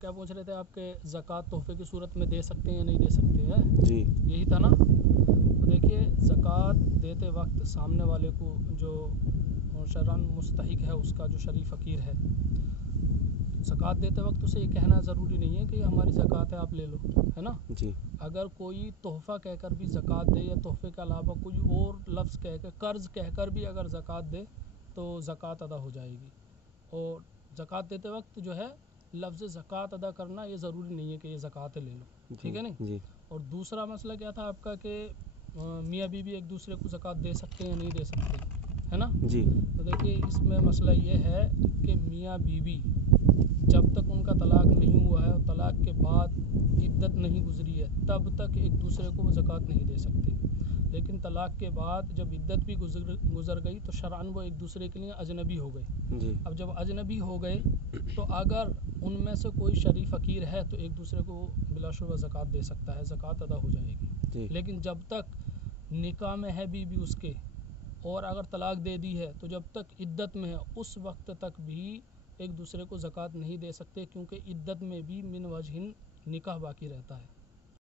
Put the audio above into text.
کیا پوچھ رہے تھے آپ کے زکوٰۃ تحفے کی صورت میں دے سکتے ہیں یا نہیں دے سکتے ہیں؟ جی یہی تھا نا. تو دیکھیے زکوٰۃ دیتے وقت سامنے والے کو جو شرعاً مستحق ہے اس کا جو شرعی فقیر ہے، زکوٰۃ دیتے وقت اسے یہ کہنا ضروری نہیں ہے کہ یہ ہماری زکوٰۃ ہے آپ لے لو، ہے نا. جی اگر کوئی تحفہ کہہ کر بھی زکوٰۃ دے یا تحفے کے علاوہ کوئی اور لفظ کہہ کر قرض کہہ کر بھی اگر زکوٰۃ دے تو زکوٰۃ ادا ہو جائے گی. اور زکوٰۃ دیتے وقت جو ہے لفظ زکوٰۃ ادا کرنا یہ ضروری نہیں ہے کہ یہ زکوٰۃ لے لو، ٹھیک ہے نہیں. جی اور دوسرا مسئلہ کیا تھا آپ کا کہ میاں بیوی ایک دوسرے کو زکوٰۃ دے سکتے ہیں یا نہیں دے سکتے، ہے نا. جی تو دیکھیے اس میں مسئلہ یہ ہے کہ میاں بیوی جب تک ان کا طلاق نہیں ہوا ہے اور طلاق کے بعد عدت نہیں گزری ہے تب تک ایک دوسرے کو وہ زکوٰۃ نہیں دے سکتے. لیکن طلاق کے بعد جب عدت بھی گزر گئی تو شرعاً وہ ایک دوسرے کے لیے اجنبی ہو گئے. جی اب جب اجنبی ہو گئے تو اگر ان میں سے کوئی شرعی فقیر ہے تو ایک دوسرے کو بلا شبہ زکوٰۃ دے سکتا ہے، زکوٰۃ ادا ہو جائے گی. جی لیکن جب تک نکاح میں ہے بیوی اس کے اور اگر طلاق دے دی ہے تو جب تک عدت میں ہے اس وقت تک بھی ایک دوسرے کو زکوٰۃ نہیں دے سکتے، کیونکہ عدت میں بھی من وجہ نکاح باقی رہتا ہے.